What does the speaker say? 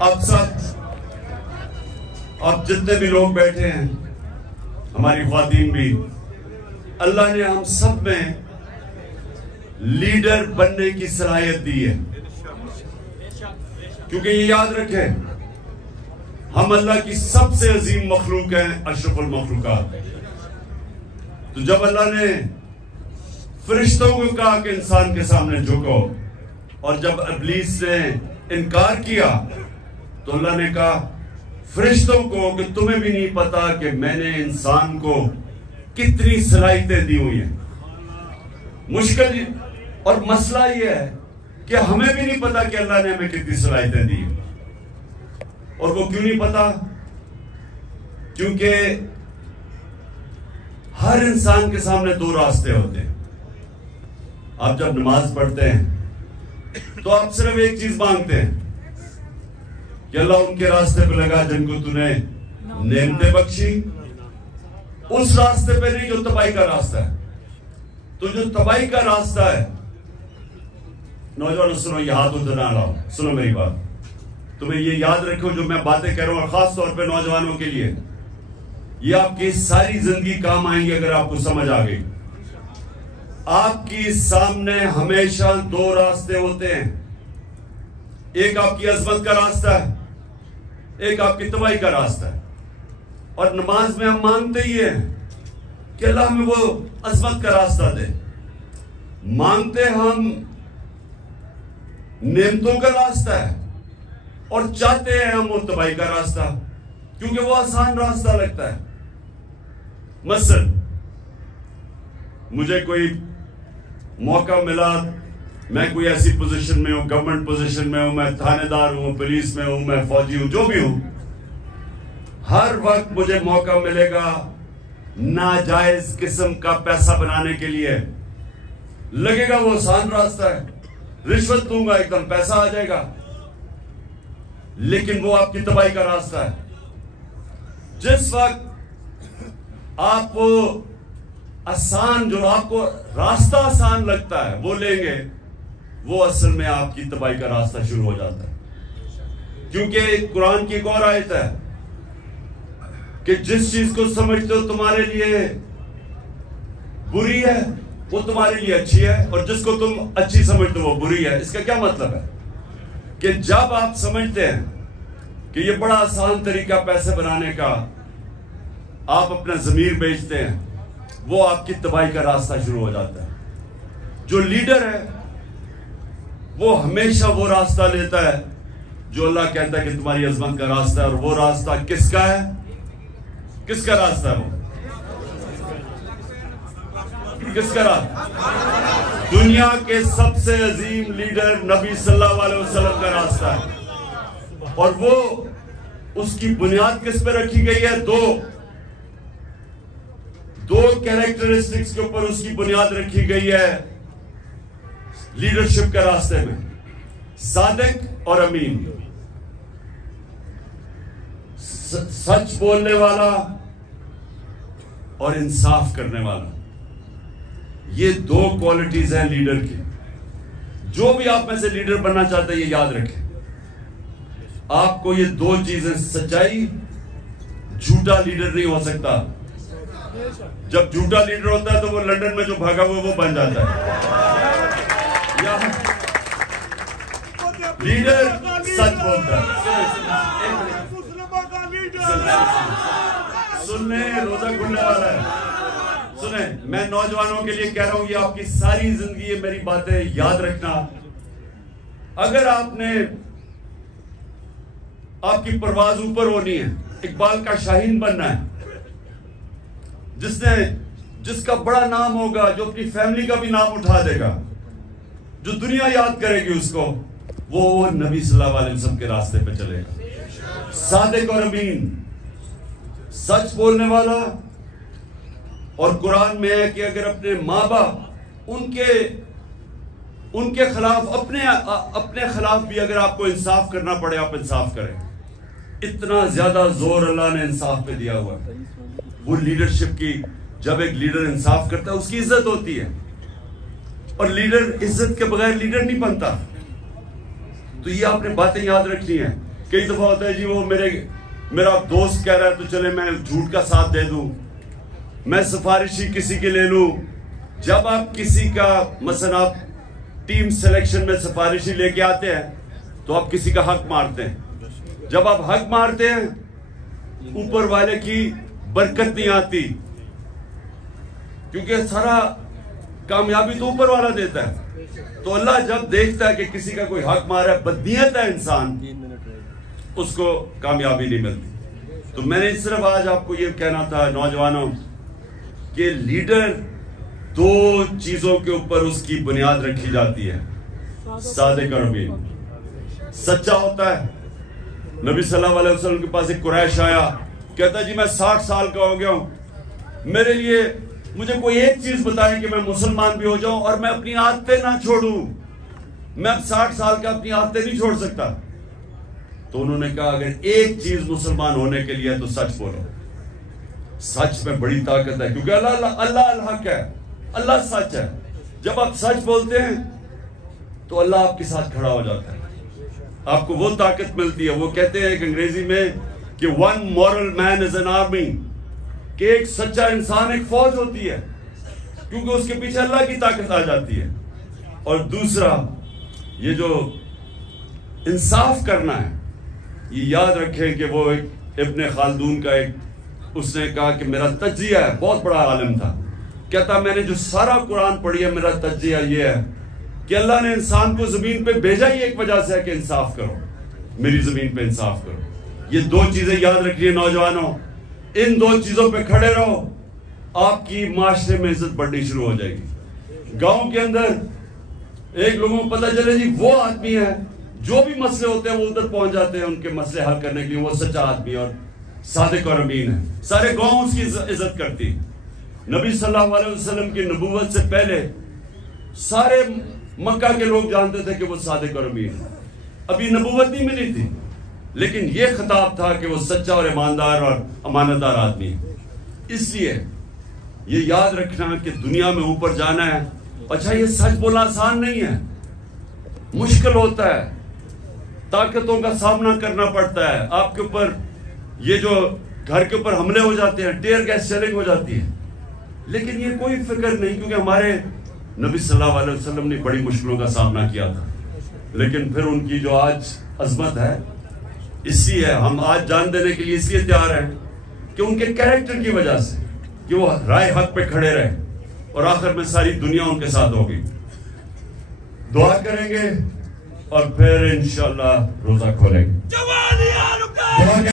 اب جتنے بھی لوگ بیٹھے ہیں، ہماری خواتین بھی، اللہ نے ہم سب میں لیڈر بننے کی صلاحیت دی ہے، کیونکہ یہ یاد رکھیں ہم اللہ کی سب سے عظیم مخلوق ہیں، اشرف المخلوقات۔ تو جب اللہ نے فرشتوں کو کہا کہ انسان کے سامنے جھکو، اور جب ابلیس نے انکار کیا تو اللہ نے کہا فرشتوں کو کہ تمہیں بھی نہیں پتا کہ میں نے انسان کو کتنی صلاحیتیں دی ہوئی ہیں۔ مشکل اور مسئلہ یہ ہے کہ ہمیں بھی نہیں پتا کہ اللہ نے ہمیں کتنی صلاحیتیں دی ہیں۔ اور وہ کیوں نہیں پتا؟ کیونکہ ہر انسان کے سامنے دو راستے ہوتے ہیں۔ آپ جب نماز پڑھتے ہیں تو آپ صرف ایک چیز مانگتے ہیں کہ اللہ ان کے راستے پہ لگا جن کو تو نے نعمتیں بخشی، اس راستے پہ نہیں جو تباہی کا راستہ ہے۔ تو جو تباہی کا راستہ ہے، نوجوانوں سنو، یہ ہاتھوں سے نہ لاؤ، سنو میری بات، تمہیں یہ یاد رکھو جو میں باتیں کہہ رہا ہوں، اور خاص طور پہ نوجوانوں کے لیے یہ آپ کی ساری زندگی کام آئیں گی اگر آپ کو سمجھ آ گئی۔ آپ کی سامنے ہمیشہ دو راستے ہوتے ہیں، ایک آپ کی عظمت کا راستہ ہے، ایک آپ کی تباہی کا راستہ ہے۔ اور نماز میں ہم مانگتے ہی ہیں کہ اللہ ہمیں وہ عظمت کا راستہ دے، مانگتے ہم نعمتوں کا راستہ ہے، اور چاہتے ہیں ہم وہ تباہی کا راستہ، کیونکہ وہ آسان راستہ لگتا ہے۔ مثلا مجھے کوئی موقع ملا، میں کوئی ایسی پوزیشن میں ہوں، گورنمنٹ پوزیشن میں ہوں، میں تھانے دار ہوں، پولیس میں ہوں، میں فوجی ہوں، جو بھی ہوں، ہر وقت مجھے موقع ملے گا ناجائز قسم کا پیسہ بنانے کے لیے، لگے گا وہ آسان راستہ ہے، رشوت دوں گا ایک دم پیسہ آ جائے گا، لیکن وہ آپ کی تباہی کا راستہ ہے۔ جس وقت آپ وہ آسان، جو آپ کو راستہ آسان لگتا ہے وہ لیں گے، وہ اصل میں آپ کی تباہی کا راستہ شروع ہو جاتا ہے۔ کیونکہ قرآن کی ایک اور آیت ہے کہ جس چیز کو سمجھتے ہو تمہارے لیے بری ہے وہ تمہارے لیے اچھی ہے، اور جس کو تم اچھی سمجھتے ہو وہ بری ہے۔ اس کا کیا مطلب ہے؟ کہ جب آپ سمجھتے ہیں کہ یہ بڑا آسان طریقہ پیسے بنانے کا، آپ اپنا ضمیر بیچتے ہیں، وہ آپ کی تباہی کا راستہ شروع ہو جاتا ہے۔ جو لیڈر ہے وہ ہمیشہ وہ راستہ لیتا ہے جو اللہ کہتا ہے کہ تمہاری عظمت کا راستہ ہے، اور وہ راستہ کس کا ہے؟ کس کا راستہ ہے؟ وہ کس کا راستہ؟ دنیا کے سب سے عظیم لیڈر نبی صلی اللہ علیہ وسلم کا راستہ ہے، اور وہ اس کی بنیاد کس پہ رکھی گئی ہے؟ دو کیریکٹرسٹکس کے اوپر اس کی بنیاد رکھی گئی ہے لیڈرشپ کے راستے میں، صادق اور امین، سچ بولنے والا اور انصاف کرنے والا۔ یہ دو کوالٹیز ہیں لیڈر کی۔ جو بھی آپ میں سے لیڈر بننا چاہتا ہے یہ یاد رکھیں، آپ کو یہ دو چیزیں، سچائی، جھوٹا لیڈر نہیں ہو سکتا۔ جب جھوٹا لیڈر ہوتا ہے تو وہ لندن میں جو بھاگا ہوا وہ بن جاتا ہے۔ لیڈر سچ بولتا ہے۔ سنیں، روزہ کھلنے والا ہے، سنیں، میں نوجوانوں کے لیے کہہ رہا ہوں، یہ آپ کی ساری زندگی یہ میری باتیں یاد رکھنا۔ اگر آپ کی پرواز اوپر ہونی ہے، اقبال کا شاہین بننا ہے، جس کا بڑا نام ہوگا، جو اپنی فیملی کا بھی نام اٹھا دے گا، جو دنیا یاد کرے گی اس کو، وہ نبی صلی اللہ علیہ وسلم کے راستے پہ چلے گا۔ صادق اور امین، سچ بولنے والا۔ اور قرآن میں ہے کہ اگر اپنے ماں باپ ان کے خلاف، اپنے خلاف بھی اگر آپ کو انصاف کرنا پڑے، آپ انصاف کریں۔ اتنا زیادہ زور اللہ نے انصاف پہ دیا ہوا ہے۔ وہ لیڈرشپ کی، جب ایک لیڈر انصاف کرتا ہے اس کی عزت ہوتی ہے، اور لیڈر عزت کے بغیر لیڈر نہیں بنتا۔ تو یہ آپ نے باتیں یاد رکھنی ہیں کئی دفعہ ہوتا ہے جی وہ میرا دوست کہہ رہا ہے تو چلے میں جھوٹ کا ساتھ دے دوں، میں سفارشی کسی کے لے لوں. جب آپ کسی کا مثلا آپ ٹیم سلیکشن میں سفارشی لے کے آتے ہیں تو آپ کسی کا حق مارتے ہیں. جب آپ حق مارتے ہیں اوپر والے کی برکت نہیں آتی، کیونکہ سارا کامیابی تو اوپر والا دیتا ہے. تو اللہ جب دیکھتا ہے کہ کسی کا کوئی حق مارا ہے، بدنیت ہے انسان، اس کو کامیابی نہیں ملتی. تو میں نے صرف آج آپ کو یہ کہنا تھا نوجوانوں کہ لیڈر دو چیزوں کے اوپر اس کی بنیاد رکھی جاتی ہے. صادق اور امین، سچا ہوتا ہے. نبی صلی اللہ علیہ وسلم کے پاس ایک قریش آیا، کہتا جی میں 60 سال کا ہو گیا ہوں، میرے لیے مجھے کوئی ایک چیز بتائیں کہ میں مسلمان بھی ہو جاؤں اور میں اپنی عادتیں نہ چھوڑوں. میں اب 60 سال کا اپنی عادتیں نہیں چھوڑ سکتا. تو انہوں نے کہا اگر ایک چیز مسلمان ہونے کے لیے تو سچ بولو. سچ میں بڑی طاقت ہے، کیونکہ اللہ الحق ہے، اللہ سچ ہے. جب آپ سچ بولتے ہیں تو اللہ آپ کے ساتھ کھڑا ہو جاتا ہے، آپ کو وہ طاقت ملتی ہے. وہ کہتے ہیں کہ انگریزی میں کہ one moral man is an army، کہ ایک سچا انسان ایک فوج ہوتی ہے، کیونکہ اس کے پیچھے اللہ کی طاقت آ جاتی ہے. اور دوسرا یہ جو انصاف کرنا ہے، یہ یاد رکھیں کہ وہ ایک ابن خلدون کا اس نے کہا کہ میرا تجزیہ ہے، بہت بڑا عالم تھا، کہتا میں نے جو سارا قرآن پڑھی ہے میرا تجزیہ یہ ہے کہ اللہ نے انسان کو زمین پہ بھیجا ہی ایک وجہ سے ہے کہ انصاف کرو، میری زمین پہ انصاف کرو. یہ دو چیزیں یاد رکھیے نوجوانوں، ان دو چیزوں پہ کھڑے رہو، آپ کی معاشرے میں عزت بڑھنی شروع ہو جائے گی. گاؤں کے اندر ایک لوگوں کو پتہ چلے جی وہ آدمی ہے، جو بھی مسئلے ہوتے ہیں وہ ادھر پہنچ جاتے ہیں ان کے مسئلے حل کرنے کے لیے، وہ سچا آدمی اور صادق اور امین ہے. سارے گاؤں اس کی عزت کرتی. نبی صلی اللہ علیہ وسلم کی نبوت سے پہلے سارے مکہ کے لوگ جانتے تھے کہ وہ صادق اور امین ہے. ابھی نبوت نہیں ملی تھی، لیکن یہ خطاب تھا کہ وہ سچا اور ایماندار اور امانت دار آدمی ہے. اس لیے یہ یاد رکھنا کہ دنیا میں اوپر جانا ہے. اچھا یہ سچ بولنا آسان نہیں ہے، مشکل ہوتا ہے، طاقتوں کا سامنا کرنا پڑتا ہے. آپ کے اوپر یہ جو گھر کے اوپر حملے ہو جاتے ہیں، ٹیئر گیس شیلنگ ہو جاتی ہے، لیکن یہ کوئی فکر نہیں، کیونکہ ہمارے نبی صلی اللہ علیہ وسلم نے بڑی مشکلوں کا سامنا کیا تھا. لیکن پھر ان کی جو آج عظمت ہے، اسی ہے ہم آج جان دینے کے لیے اس لیے تیار ہیں کہ ان کے کیریکٹر کی وجہ سے کہ وہ رائے حق پہ کھڑے رہے اور آخر میں ساری دنیا ان کے ساتھ ہوگی. دعا کریں گے اور پھر انشاءاللہ روزہ کھولیں گے.